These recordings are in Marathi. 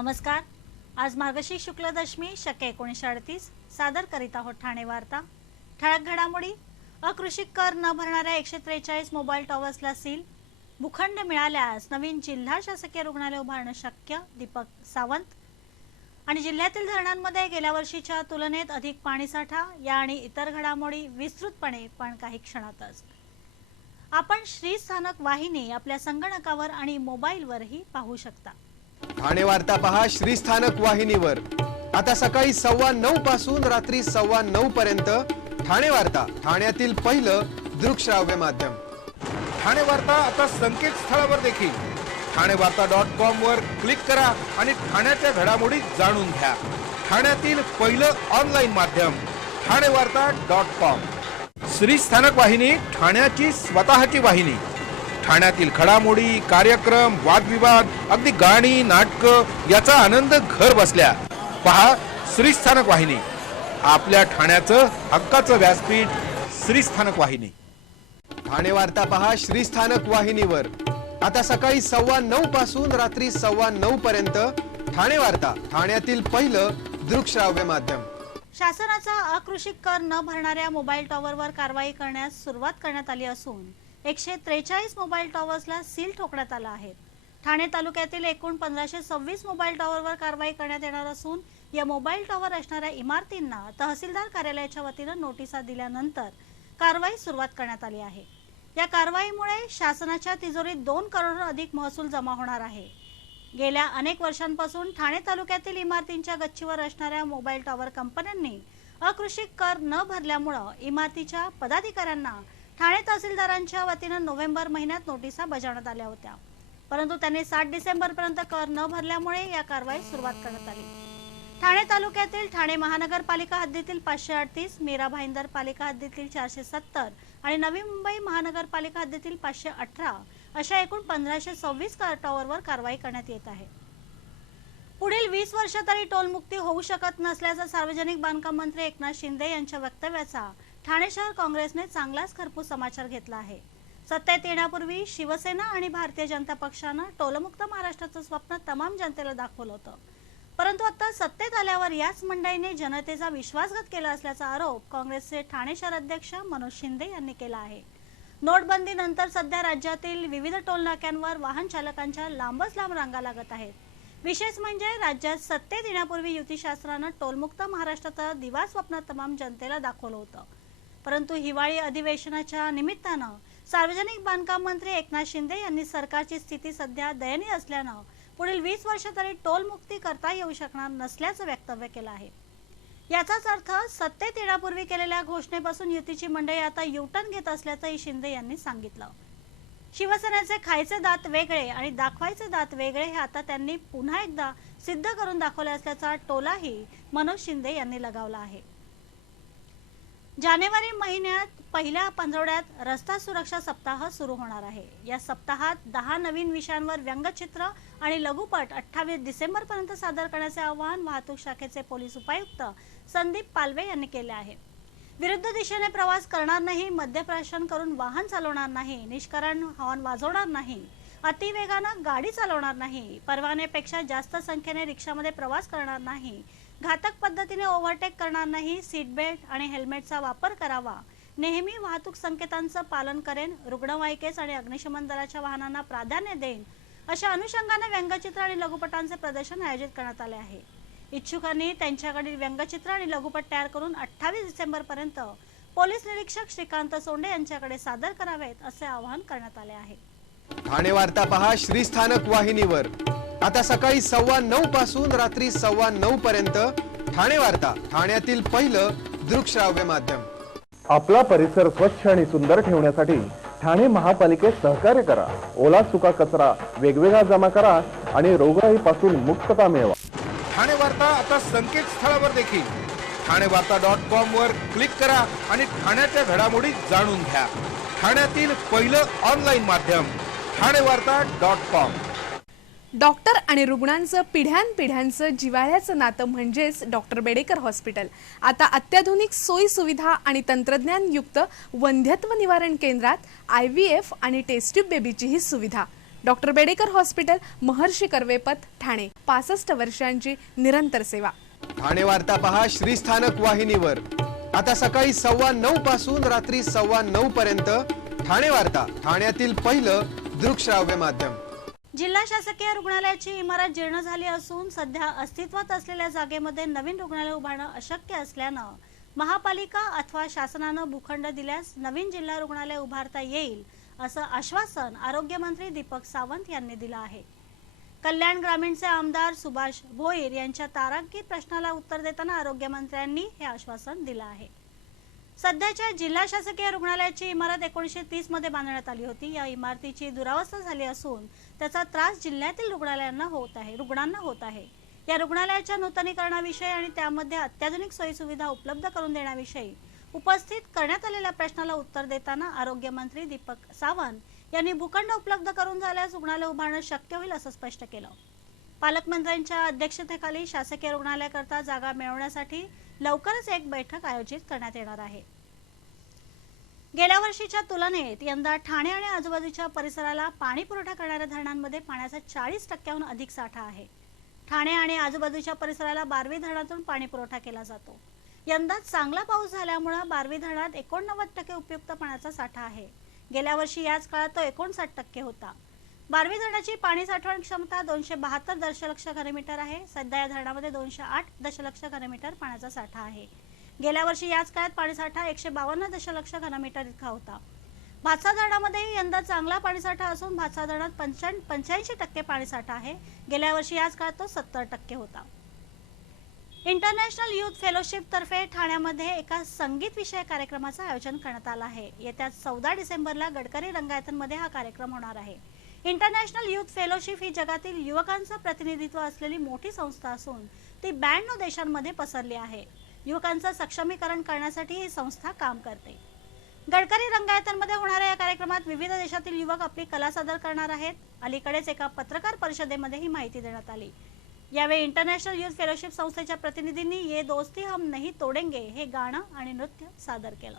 नमस्कार। आज मार्गशीर्ष शुक्ल दशमी शके 1938 सादर करीत आहोत ठाणे वार्ता। ठळक घडामोडी। अकृषी कर न भरणाऱ्या 143 मोबाईल टॉवर्सला सील। भूखंड मिळाल्यास नवीन जिल्हा शासकीय रुग्णालय उभारणं शक्य, दीपक सावंत। आणि जिल्ह्यातील धरणांमध्ये गेल्या वर्षीच्या तुलनेत अधिक पाणीसाठा, या आणि इतर घडामोडी विस्तृतपणे पण काही क्षणातच। आपण श्री स्थानक वाहिनी आपल्या संगणकावर आणि मोबाईलवरही पाहू शकता। ठाणे वार्ता पहा श्री स्थानक वाहिनीवर। आता सकाळी 9:15 पासून रात्री 9:15 पर्यंत ठाणे वार्ता, ठाण्यातील पहिलं दृकश्राव्य माध्यम। ठाणे वार्ता आता संकेतस्थळावर देखील ठाणेवार्ता.com वर क्लिक करा आणि ठाण्याच्या घडामोडी जाणून घ्या। ठाण्यातील पहिलं ऑनलाईन माध्यम ठाणेवार्ता.com। श्री स्थानक वाहिनी ठाण्याची स्वतःची वाहिनी। ठाण्यातील घडामोडी, कार्यक्रम, वादविवाद, अगदी गाणी, नाटक याचा आनंद घर बसल्या पहा श्री स्थानक वाहिनी। आपल्या ठाण्याचं हक्काचं व्यासपीठ श्री स्थानक वाहिनी। ठाणे वार्ता पहा श्री स्थानक वाहिनीवर। आता सकाळी 9:15 पासून रात्री 9:15 पर्यंत ठाणे वार्ता, ठाण्यातील पहिलं दृकश्राव्य माध्यम। शासनाचा अकृषी कर न भरणाऱ्या मोबाईल टॉवरवर कारवाई करण्यास सुरुवात करण्यात आली असून 143 मोबाईल टॉवर्सला सील ठोकण्यात आला आहे। ठाणे तालुक्यातील एकूण 1526 मोबाईल टॉवरवर कारवाई करण्यात येणार असून या मोबाईल टॉवर असणाऱ्या इमारतींना तहसीलदार कार्यालयाच्या वतीनं नोटिसा दिल्यानंतर कारवाई सुरुवात करण्यात आली आहे। या कारवाईमुळे शासनाच्या तिजोरीत 2 करोड अधिक महसूल जमा होणार आहे। गेल्या अनेक वर्षांपासून ठाणे तालुक्यातील इमारतींच्या गच्चीवर असणाऱ्या मोबाईल टॉवर कंपन्यांनी अकृषी कर न भरल्यामुळे इमारतीच्या पदाधिकाऱ्यांना ठाणे तहसीलदारांच्या वतीनं नोव्हेंबर महिन्यात नोटिसा बजावण्यात आल्या होत्या, परंतु त्यांनी 7 डिसेंबर पर्यंत कर न भरल्यामुळे या कारवाईस सुरुवात करण्यात आली। ठाणे तालुक्यातील ठाणे महानगरपालिका हद्दीतील 538, मीरा भाईंदर पालिका हद्दीतील 470 आणि नवी मुंबई महानगरपालिका हद्दीतील 518 अशा एकूण 1526 टॉवरवर कारवाई करण्यात येत आहे। पुढील 20 वर्ष तरी टोलमुक्ती होऊ शकत नसल्याचा सार्वजनिक बांधकाम मंत्री एकनाथ शिंदे यांच्या वक्तव्याचा ठाणे शहर काँग्रेसने चांगलाच खरपूस समाचार घेतला आहे। सत्तेत येण्यापूर्वी शिवसेना आणि भारतीय जनता पक्षानं टोलमुक्त महाराष्ट्राचं स्वप्न तमाम जनतेला दाखवलं होतं, परंतु आता सत्तेत आल्यावर याच मंडळीने जनतेचा विश्वासघात केला असल्याचा आरोप काँग्रेसचे ठाणे शहर अध्यक्ष मनोज शिंदे यांनी केला आहे। नोटबंदी नंतर सध्या राज्यातील विविध टोल नाक्यांवर वाहन चालकांच्या लांबच लांब रांगा लागत आहेत। विशेष म्हणजे राज्यात सत्तेत येण्यापूर्वी युती शासनानं टोलमुक्त महाराष्ट्राचा दिवा स्वप्न तमाम जनतेला दाखवलं होतं, परंतु हिवाळी अधिवेशनाच्या निमित्तानं सार्वजनिक बांधकाम मंत्री एकनाथ शिंदे यांनी सरकारची स्थिती सध्या दयनीय असल्यानं पुढील 20 वर्ष तरी टोल मुक्ती करता येऊ शकणार नसल्याचं वक्तव्य केलं आहे। याचाच अर्थ सत्तेत येण्यापूर्वी केलेल्या घोषणेपासून युतीची मंडळी आता युटर्न घेत असल्याचंही शिंदे यांनी सांगितलं। शिवसेनेचे खायचे दात वेगळे आणि दाखवायचे दात वेगळे हे आता त्यांनी पुन्हा एकदा सिद्ध करून दाखवले असल्याचा टोलाही मनोज शिंदे यांनी लगावला आहे। जानेवारी महिन्यात पहिल्या पंधरवड्यात रस्ता सुरक्षा सप्ताह सुरू होणार आहे। या सप्ताहात 10 नवीन विषयांवर व्यंगचित्र आणि लघुपट 28 डिसेंबर पर्यंत सादर करण्याचे आवाहन वाहतूक शाखेचे पोलीस उपायुक्त संदीप पालवे यांनी केले आहे। विरुद्ध दिशेने प्रवास करणार नाही, मद्यप्राशन करून वाहन चालवणार नाही, निष्कारण हॉर्न वाजवणार नाही, अतिवेगानं गाडी चालवणार नाही, परवान्यापेक्षा जास्त संख्येने रिक्षामध्ये प्रवास करणार नाही, घातक पद्धतीने ओव्हरटेक करणार नाही, सीट बेल्ट आणि हेल्मेटचा वापर करावा, नेहमी वाहतूक संकेतांचं पालन करेन, रुग्णवाहिकेस आणि अग्निशमन दलाच्या वाहनांना प्राधान्य देईन, अशा अनुषंगाने व्यंगचित्र आणि लघुपटांचे प्रदर्शन आयोजित करण्यात आले आहे। इच्छुकांनी त्यांच्याकडील व्यंगचित्र आणि लघुपट तयार करून 28 डिसेंबर पर्यंत पोलीस निरीक्षक श्रीकांत सोंडे यांच्याकडे सादर करावेत असे आवाहन करण्यात आले आहे। ठाणे वार्ता पहा श्री स्थानक वाहिनीवर। आता सकाळी 9:15 पासून रात्री 9:15 पर्यंत ठाणे वार्ता, ठाण्यातील पहिलं दृकश्राव्य माध्यम। आपला परिसर स्वच्छ आणि सुंदर ठेवण्यासाठी ठाणे महापालिकेत सहकार्य करा। ओला सुका कचरा वेगवेगळा जमा करा आणि रोगराईपासून मुक्तता मिळवा। ठाणे वार्ता आता संकेतस्थळावर देखील ठाणेवार्ता.com वर क्लिक करा आणि ठाण्याच्या घडामोडी जाणून घ्या। ठाण्यातील पहिलं ऑनलाईन माध्यम ठाणेवार्ता.com। डॉक्टर आणि रुग्णांचं पिढ्यानपिढ्यांचं जिव्हाळ्याचं नातं म्हणजेच डॉक्टर बेडेकर हॉस्पिटल। आता अत्याधुनिक सोयी सुविधा आणि तंत्रज्ञान युक्त वंध्यत्व निवारण केंद्रात IVF आणि टेस्ट ट्यूब बेबीची ही सुविधा। डॉक्टर बेडेकर हॉस्पिटल, महर्षी कर्वेपथ, ठाणे. 65 वर्षांची निरंतर सेवा. ठाणे वार्ता पहा श्रीस्थानक वाहिनीवर. आता सकाळी 9:15 पासून रात्री 9:15 पर्यंत ठाणे वार्ता, ठाण्यातील पहिलं दृकश्राव्य माध्यम. जिल्हा शासकीय रुग्णालयाची इमारत जीर्ण झाली असून सध्या अस्तित्वात असलेल्या जागेमध्ये नवीन रुग्णालय उभारणं अशक्य असल्यानं महापालिका अथवा शासनानं भूखंड दिल्यास नवीन जिल्हा रुग्णालय उभारता येईल असं आश्वासन आरोग्यमंत्री दीपक सावंत यांनी दिलं आहे. कल्याण ग्रामीणचे आमदार सुभाष भोईर यांच्या तारांकित प्रश्नाला उत्तर देताना आरोग्यमंत्र्यांनी हे आश्वासन दिलं आहे. सध्याच्या जिल्हा शासकीय रुग्णालयाची इमारत 1930 मध्ये बांधण्यात आली होती. या इमारतीची दुरावस्था झाली असून त्याचा त्रास जिल्ह्यातील रुग्णांना होत आहे. या रुग्णालयाच्या नूतनीकरणाविषयी आणि त्यामध्ये अत्याधुनिक सोयीसुविधा उपलब्ध करून देण्याविषयी उपस्थित करण्यात आलेल्या प्रश्नाला उत्तर देताना आरोग्यमंत्री दीपक सावंत यांनी भूखंड उपलब्ध करून झाल्यास रुग्णालय उभारणं शक्य होईल असं स्पष्ट केलं. पालकमंत्र्यांच्या अध्यक्षतेखाली शासकीय रुग्णालयाकरता जागा मिळवण्यासाठी लवकरच एक बैठक आयोजित करण्यात येणार आहे. गेल्या वर्षीच्या तुलनेत यंदा ठाणे आणि आजूबाजूच्या परिसराला पाणी पुरवठा करणाऱ्या धरणांमध्ये पाण्याचा 40% अधिक साठा आहे. ठाणे आणि आजूबाजूच्या परिसराला बारवी धरणातून पाणी पुरवठा केला जातो. यंदा चांगला पाऊस झाल्यामुळे बारवी धरणात 89% उपयुक्त पाण्याचा साठा आहे. गेल्या वर्षी याच काळात तो 59% होता. बारवी धरणाची पाणी साठवण क्षमता 272 दशलक्ष घनमीटर आहे. सध्या या धरणामध्ये 208 दशलक्ष घनमीटर पाण्याचा साठा आहे. गेल्या वर्षी याच काळात पाणीसाठा 152 दशलक्ष घनमीटर इतका होता. भातसा धरणामध्येही यंदा चांगला पाणीसाठा असून भातसा धरणात 85% पाणीसाठा आहे. गेल्या वर्षी याच काळात तो 70% होता. इंटरनॅशनल युथ फेलोशिप तर्फे ठाण्यामध्ये एका संगीत विषयक कार्यक्रमाचं आयोजन करण्यात आलं आहे. येत्या 14 डिसेंबरला गडकरी रंगायतनमध्ये हा कार्यक्रम होणार आहे. इंटरनॅशनल युथ फेलोशिप ही जगातील युवकांचं प्रतिनिधित्व असलेली मोठी संस्था असून ती 92 देशांमध्ये पसरली आहे. युवकांचं सक्षमीकरण करण्यासाठी ही संस्था काम करते. गडकरी रंगायतनमध्ये होणाऱ्या या कार्यक्रमात विविध देशातील युवक आपली कला सादर करणार आहेत. अलीकडेच एका पत्रकार परिषदेमध्ये ही माहिती देण्यात आली. यावेळी इंटरनॅशनल युथ फेलोशिप संस्थेच्या प्रतिनिधींनी ये दोस्ती हम नहीं तोडेंगे हे गाणं आणि नृत्य सादर केलं.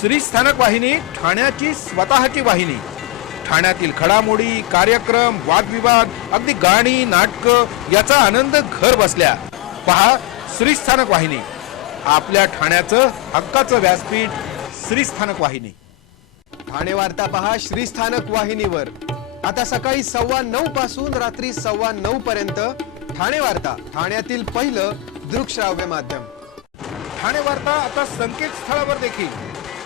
श्रीस्थानक वाहिनी ठाण्याची स्वतःची वाहिनी. ठाण्यातील घडामोडी, कार्यक्रम, वादविवाद, अगदी गाणी, नाटकं याचा आनंद घर बसल्या. पहा श्रीस्थानक वाहिनी, आपल्या ठाण्याचं हक्काचं व्यासपीठ. श्रीस्थानक वाहिनी. ठाणे वार्ता पहा श्रीस्थानक वाहिनीवर. आता सकाळी 9:15 पासून रात्री 9:15 पर्यंत ठाणे वार्ता, ठाण्यातील पहिलं दृकश्राव्य माध्यम. ठाणे वार्ता आता संकेतस्थळावर देखील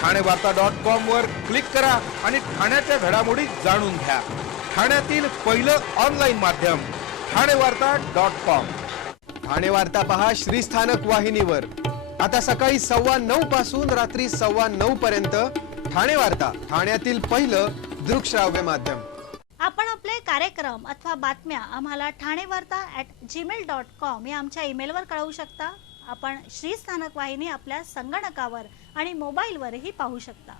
ठाणेवार्ता.com वर क्लिक करा आणि ठाण्याच्या घडामोडी जाणून घ्या. ठाण्यातील पहिलं ऑनलाईन माध्यम ठाणेवार्ता.com. ठाणे वार्ता पहा श्रीस्थानक वाहिनीवर. आता सकाळी 9:15 पासून रात्री 9:15 पर्यंत ठाणे वार्ता, ठाण्यातील पहिलं दृकश्राव्य माध्यम. आपण आपले कार्यक्रम अथवा बातम्या आम्हाला ठाणेवार्ता@gmail.com या आमच्या ईमेलवर कळवू शकता. आपण श्रीस्थानक वाहिनी आपल्या संगणकावर आणि मोबाईलवरही पाहू शकता.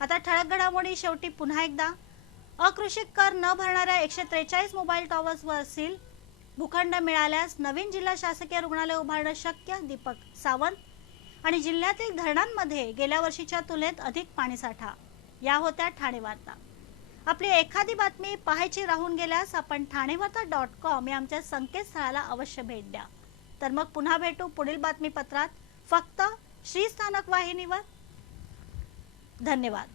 आता ठळक घडामोडी शेवटी पुन्हा एकदा. अकृषिक कर न भरणाऱ्या 143 मोबाईल टॉवर्सवर सील. भूखंड मिळाल्यास नवीन जिल्हा शासकीय रुग्णालय उभारणं शक्य, दीपक सावंत. आणि जिल्ह्यातील धरणांमध्ये गेल्या वर्षीच्या तुलनेत अधिक पाणीसाठा. या होत्या ठाणे वार्ता. आपली एखादी बातमी पाहायची राहून गेल्यास आपण ठाणेवार्ता.com या आमच्या संकेतस्थळाला अवश्य भेट द्या. तर मग पुन्हा भेटू पुढील बातमीपत्रात फक्त श्रीस्थानक वाहिनीवर. धन्यवाद.